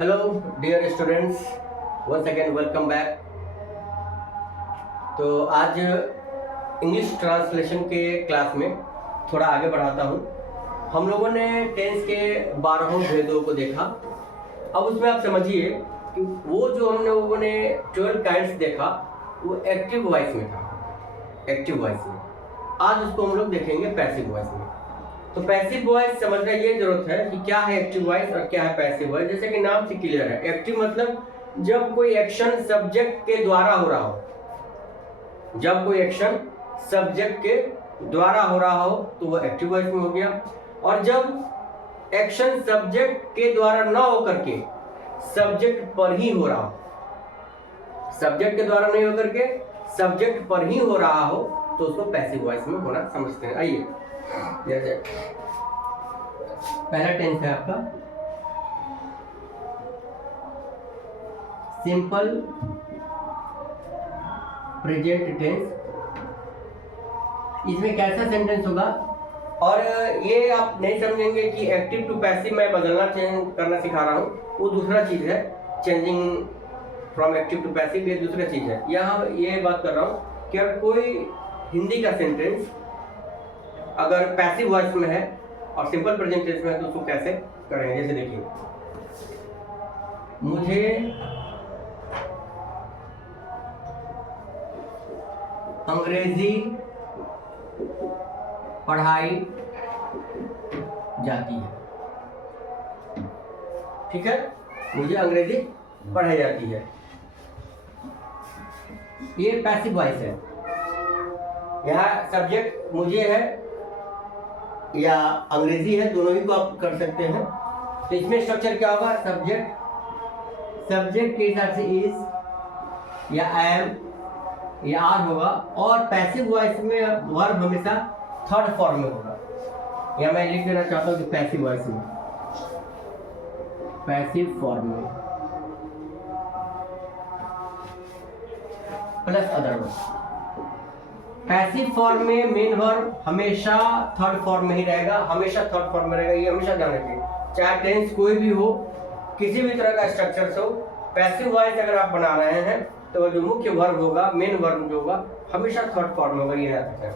Hello dear students, once again welcome back. तो आज English translation के क्लास में थोड़ा आगे बढ़ाता हूँ। हम लोगों ने टेंस के 12 भेदों को देखा। अब उसमें आप समझिए कि वो जो हम लोगों ने 12 काइंड्स देखा वो एक्टिव वॉइस में था, एक्टिव वॉइस में। आज उसको हम लोग देखेंगे पैसिव वॉइस में। तो पैसिव वॉइस समझना ये जरूरत है कि क्या है एक्टिव वॉइस और क्या है पैसिव वॉइस। जैसे कि नाम से क्लियर है, एक्टिव मतलब जब कोई एक्शन सब्जेक्ट के द्वारा हो रहा हो, जब कोई एक्शन सब्जेक्ट के द्वारा हो रहा हो तो वो एक्टिव वॉइस में हो गया। और जब एक्शन सब्जेक्ट के द्वारा ना हो करके सब्जेक्ट पर ही हो रहा हो, सब्जेक्ट के द्वारा नहीं होकर के सब्जेक्ट पर ही हो रहा हो तो उसको पैसिव वॉइस में होना समझते हैं। आइए, जैसे पहला टेंस है आपका सिंपल प्रेजेंट टेंस। इसमें कैसा सेंटेंस होगा, और ये आप नहीं समझेंगे कि एक्टिव टू पैसिव मैं बदलना चेंज करना सिखा रहा हूँ, वो दूसरा चीज है। Changing from active to passive ये दूसरा चीज है। यहाँ ये बात कर रहा हूँ कि अगर कोई हिंदी का सेंटेंस अगर पैसिव वॉइस में है और सिंपल प्रेजेंट टेंस में है तो उसको कैसे करेंगे। जैसे देखिए, मुझे अंग्रेजी पढ़ाई जाती है। ठीक है, मुझे अंग्रेजी पढ़ाई जाती है, ये पैसिव वॉइस है। यहाँ सब्जेक्ट मुझे है या अंग्रेजी है, दोनों ही को आप कर सकते हैं। तो इसमें स्ट्रक्चर क्या होगा, सब्जेक्ट के हिसाब से इज या एम या आर होगा, और पैसिव वॉइस में वर्ब हमेशा थर्ड फॉर्म में होगा। या मैं लिख देना चाहता हूँ कि पैसिव वॉइस में, पैसिव फॉर्म में plus other verb. Passive form में मेन वर्ब हमेशा थर्ड फॉर्म में ही रहेगा, हमेशा थर्ड फॉर्म में रहेगा। ये हमेशा ध्यान रखिए, चाहे टेंस कोई भी हो, किसी भी तरह का स्ट्रक्चर हो, पैसिव वॉइस अगर आप बना रहे हैं तो जो मुख्य वर्ब होगा, मेन वर्ब जो होगा, हमेशा थर्ड फॉर्म में होगा। ये याद रखें।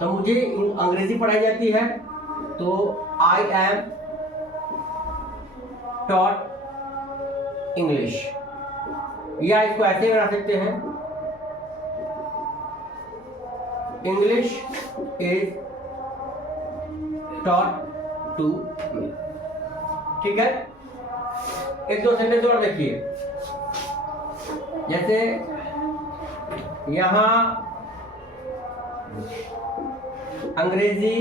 तो मुझे अंग्रेजी पढ़ाई जाती है तो आई एम टॉट इंग्लिश, या इसको ऐसे बना सकते हैं, English is taught to me. ठीक है, एक दो सेंटेंस और देखिए। जैसे यहां अंग्रेजी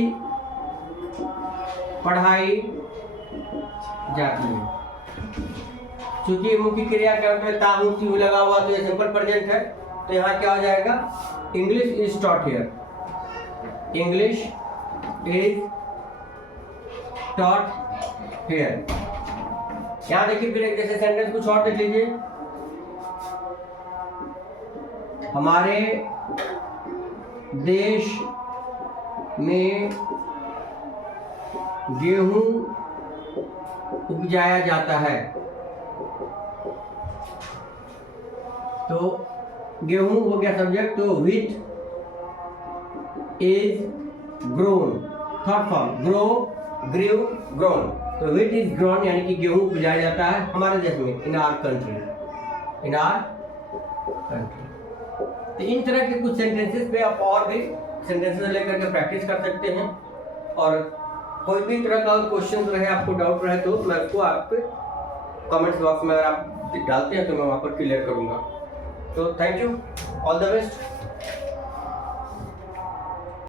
पढ़ाई जाती है। चूंकि मुख्य क्रिया के अंत में ता हूं क्यों लगा हुआ तो ये सिंपल प्रेजेंट है, तो यहाँ क्या हो जाएगा, English is taught here, English is taught here. यहाँ देखिए, फिर एक जैसे सेंटेंस कुछ और देख लीजिए। हमारे देश में गेहूं उपजाया जाता है, तो गेहूं हो गया सब्जेक्ट, तो wheat is grown, third form, grow, grew, grown. तो व्हीट इज ग्रोन यानी कि गेहूं उपजाया जाता है हमारे देश में, in our country, in our country. तो इन तरह के कुछ सेंटेंसेस पे आप और भी सेंटेंसेस लेकर के प्रैक्टिस कर सकते हैं। और कोई भी तरह का क्वेश्चन रहे, आपको डाउट रहे, तो मैं उसको आपके कमेंट्स बॉक्स में अगर आप डालते हैं तो मैं वहाँ पर क्लियर करूँगा। तो thank you, all the best.